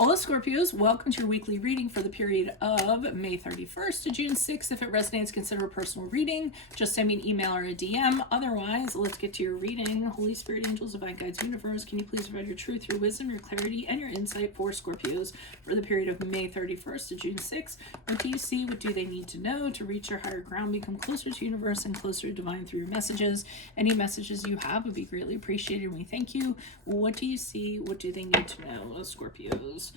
Hola Scorpios, welcome to your weekly reading for the period of May 31st to June 6th. If it resonates, consider a personal reading. Just send me an email or a DM. Otherwise, let's get to your reading. Holy Spirit, angels, divine guides, universe, can you please provide your truth, your wisdom, your clarity, and your insight for Scorpios for the period of May 31st to June 6th? What do you see? What do they need to know to reach their higher ground, become closer to universe and closer to divine through your messages? Any messages you have would be greatly appreciated, and we thank you. What do you see? What do they need to know, Scorpios,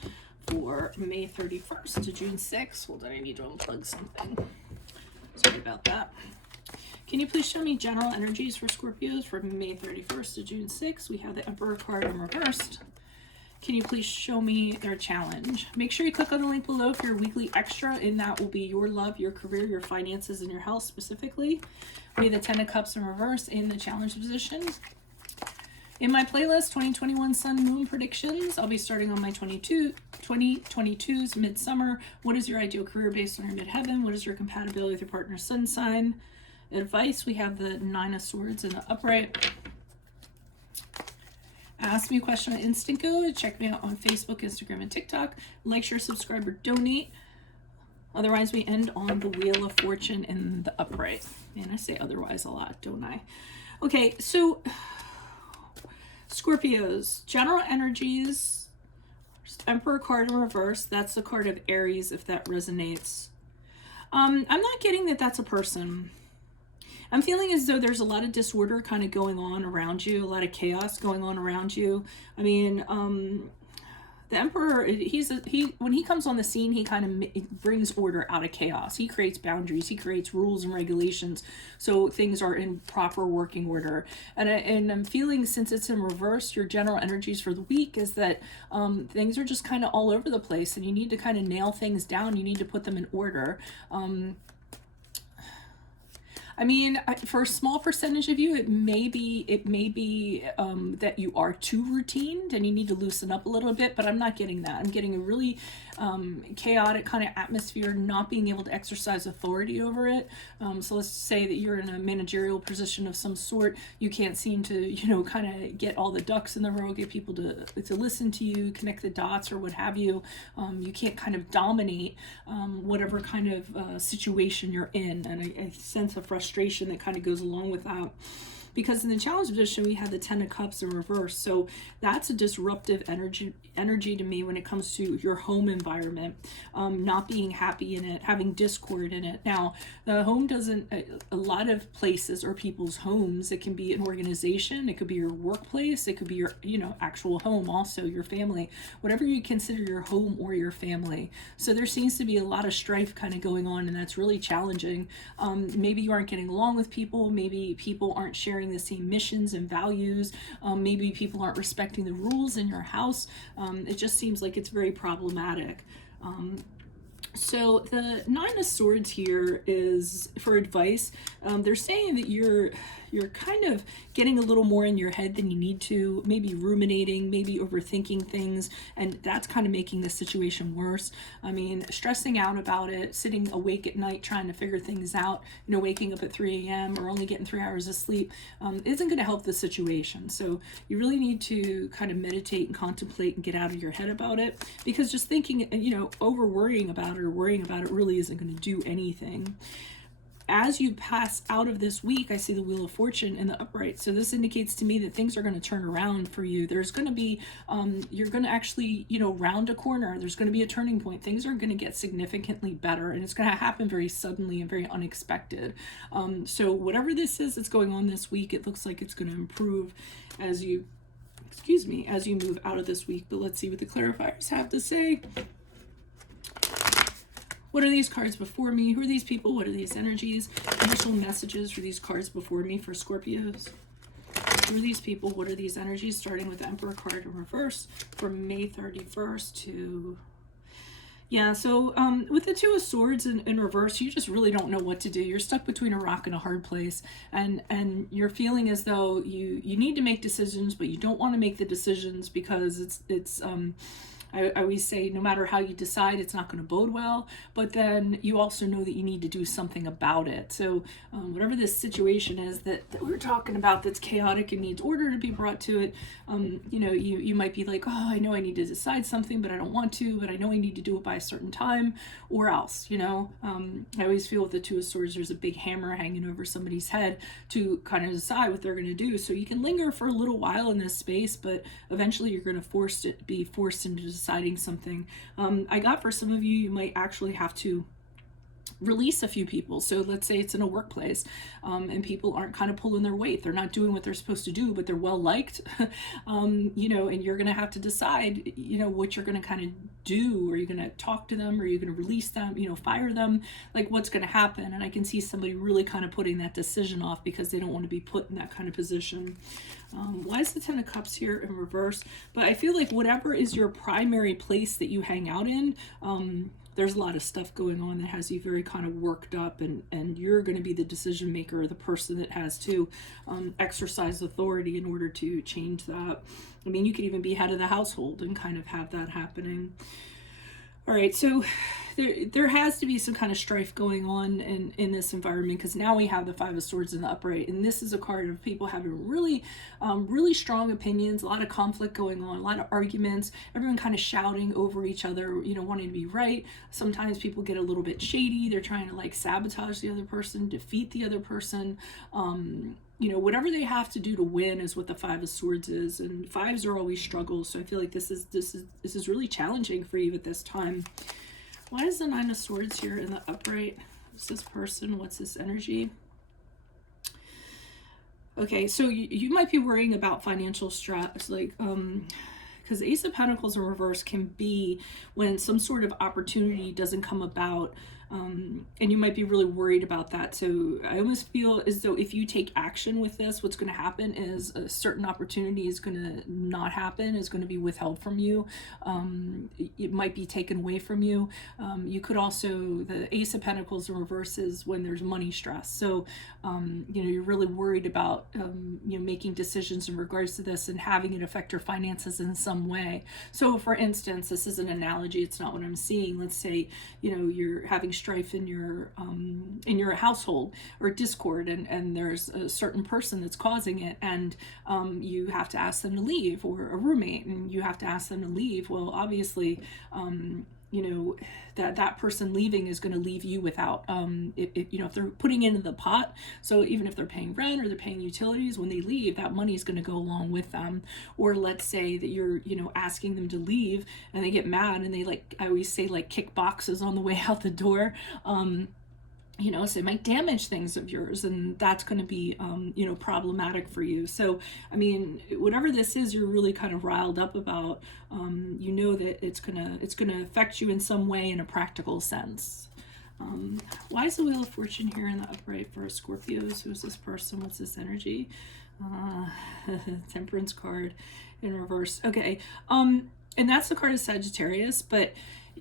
for May 31st to June 6th? Hold on, I need to unplug something. Sorry about that. Can you please show me general energies for Scorpios from May 31st to June 6th? We have the Emperor card in reversed. Can you please show me their challenge? Make sure you click on the link below for your weekly extra, and that will be your love, your career, your finances, and your health specifically. We have the Ten of Cups in reverse in the challenge position. In my playlist, 2021 Sun Moon Predictions, I'll be starting on my 2022's Midsummer. What is your ideal career based on your midheaven? What is your compatibility with your partner's sun sign? Advice, we have the Nine of Swords in the upright. Ask me a question on Instinct. Check me out on Facebook, Instagram, and TikTok. Like, share, subscribe, or donate. Otherwise, we end on the Wheel of Fortune in the upright. And I say otherwise a lot, don't I? Okay, so Scorpios, general energies, Emperor card in reverse. That's the card of Aries, if that resonates. I'm not getting that that's a person. I'm feeling as though there's a lot of disorder kind of going on around you, a lot of chaos going on around you. I mean, the Emperor, when he comes on the scene, he kind of brings order out of chaos. He creates boundaries, he creates rules and regulations, so things are in proper working order. And I'm feeling, since it's in reverse, your general energies for the week is that things are just kind of all over the place, and you need to kind of nail things down. You need to put them in order. I mean, for a small percentage of you, it may be that you are too routine and you need to loosen up a little bit, but I'm not getting that. I'm getting a really chaotic kind of atmosphere, not being able to exercise authority over it. So let's say that you're in a managerial position of some sort. You can't seem to, kind of get all the ducks in the row, get people to listen to you, connect the dots or what have you. You can't kind of dominate whatever kind of situation you're in. And I sense a frustration that kind of goes along with that. Because in the challenge position, we have the Ten of Cups in reverse. So that's a disruptive energy to me when it comes to your home environment, not being happy in it, having discord in it. Now, the home doesn't, a lot of places are people's homes. It can be an organization. It could be your workplace. It could be your, actual home, also your family, whatever you consider your home or your family. So there seems to be a lot of strife kind of going on, and that's really challenging. Maybe you aren't getting along with people. Maybe people aren't sharing the same missions and values. Maybe people aren't respecting the rules in your house. It just seems like it's very problematic. So the Nine of Swords here is for advice. They're saying that you're kind of getting a little more in your head than you need to, maybe ruminating, maybe overthinking things, and that's kind of making the situation worse. I mean, stressing out about it, sitting awake at night trying to figure things out, waking up at 3 a.m. or only getting 3 hours of sleep isn't going to help the situation. So you really need to kind of meditate and contemplate and get out of your head about it, because just thinking, over worrying about it or worrying about it really isn't going to do anything. As you pass out of this week, I see the Wheel of Fortune in the upright. So this indicates to me that things are going to turn around for you. There's going to be, you're going to actually, round a corner. There's going to be a turning point. Things are going to get significantly better, and it's going to happen very suddenly and very unexpected. So whatever this is that's going on this week, it looks like it's going to improve as you move out of this week. But let's see what the clarifiers have to say. What are these cards before me? Who are these people? What are these energies? Initial messages for these cards before me for Scorpios. Who are these people? What are these energies? Starting with the Emperor card in reverse from May 31st to... Yeah, so with the Two of Swords in reverse, you just really don't know what to do. You're stuck between a rock and a hard place, and you're feeling as though you need to make decisions, but you don't want to make the decisions because it's I always say, no matter how you decide, it's not going to bode well, but then you also know that you need to do something about it. So whatever this situation is that we're talking about that's chaotic and needs order to be brought to it, you know, you might be like, oh, I know I need to decide something, but I don't want to, but I know I need to do it by a certain time, or else, you know. I always feel with the Two of Swords, there's a big hammer hanging over somebody's head to kind of decide what they're going to do. So you can linger for a little while in this space, but eventually you're going to be forced into deciding something. I got for some of you, you might actually have to release a few people. So let's say it's in a workplace, and people aren't kind of pulling their weight. They're not doing what they're supposed to do, but they're well liked, you know, and you're going to have to decide, you know, what you're going to kind of do. Are you going to talk to them? Are you going to release them, you know, fire them? Like, what's going to happen? And I can see somebody really kind of putting that decision off because they don't want to be put in that kind of position. Why is the Ten of Cups here in reverse? But I feel like whatever is your primary place that you hang out in, there's a lot of stuff going on that has you very kind of worked up, and you're going to be the decision maker, or the person that has to exercise authority in order to change that. I mean, you could even be head of the household and kind of have that happening. All right, so there has to be some kind of strife going on in this environment, because now we have the Five of Swords in the upright, and this is a card of people having really strong opinions, a lot of conflict going on, a lot of arguments, everyone kind of shouting over each other, you know, wanting to be right. Sometimes people get a little bit shady. They're trying to like sabotage the other person, defeat the other person. You know, whatever they have to do to win is what the Five of Swords is, and fives are always struggles. So I feel like this is really challenging for you at this time. Why is the Nine of Swords here in the upright? Who's this person? What's this energy? Okay, so you might be worrying about financial stress, like because Ace of Pentacles in reverse can be when some sort of opportunity doesn't come about, and you might be really worried about that. So I almost feel as though if you take action with this, what's going to happen is a certain opportunity is going to not happen, is going to be withheld from you. It might be taken away from you. You could also, the Ace of Pentacles in reverse is when there's money stress. So, you know, you're really worried about, you know, making decisions in regards to this and having it affect your finances in some way. So for instance, this is an analogy, it's not what I'm seeing. Let's say, you know, you're having strife in your household or discord, and there's a certain person that's causing it, and you have to ask them to leave, or a roommate, and you have to ask them to leave. Well, obviously, you know, that person leaving is going to leave you without, you know, if they're putting into the pot, so even if they're paying rent or they're paying utilities, when they leave, that money is going to go along with them. Or let's say that you're, you know, asking them to leave, and they get mad, and they, like, I always say, like, kick boxes on the way out the door. You know, so it might damage things of yours, and that's going to be, you know, problematic for you. So, I mean, whatever this is, you're really kind of riled up about. You know that it's gonna affect you in some way, in a practical sense. Why is the Wheel of Fortune here in the upright for Scorpios? Who's this person? What's this energy? Temperance card in reverse. Okay, and that's the card of Sagittarius, but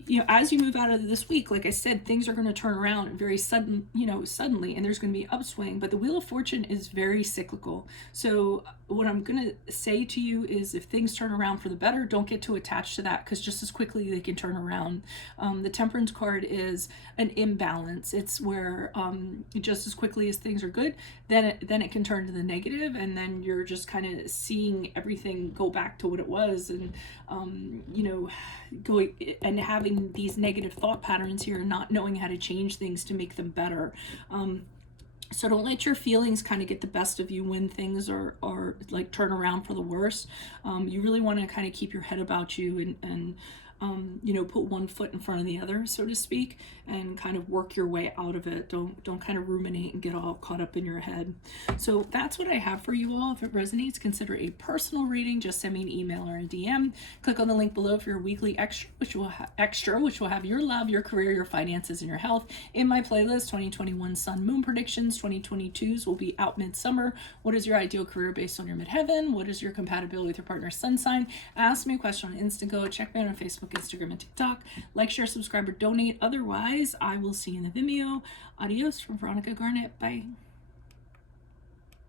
you know, as you move out of this week, like I said, things are going to turn around very suddenly, and there's going to be upswing. But the Wheel of Fortune is very cyclical. So what I'm going to say to you is, if things turn around for the better, don't get too attached to that, because just as quickly they can turn around. The Temperance card is an imbalance. It's where just as quickly as things are good, then it can turn to the negative, and then you're just kind of seeing everything go back to what it was, and you know, going and having these negative thought patterns here and not knowing how to change things to make them better. So don't let your feelings kind of get the best of you when things are like turn around for the worse. You really want to kind of keep your head about you, and you know, put one foot in front of the other, so to speak, and kind of work your way out of it. Don't kind of ruminate and get all caught up in your head. So that's what I have for you all. If it resonates, consider a personal reading. Just send me an email or a DM. Click on the link below for your weekly extra, which will have your love, your career, your finances, and your health in my playlist. 2021 Sun Moon predictions. 2022's will be out midsummer. What is your ideal career based on your midheaven? What is your compatibility with your partner's sun sign? Ask me a question on Instago. Check me out on Facebook, Instagram, and TikTok. Like, share, subscribe, or donate. Otherwise, I will see you in the Vimeo. Adios from Veronica Garnett. Bye.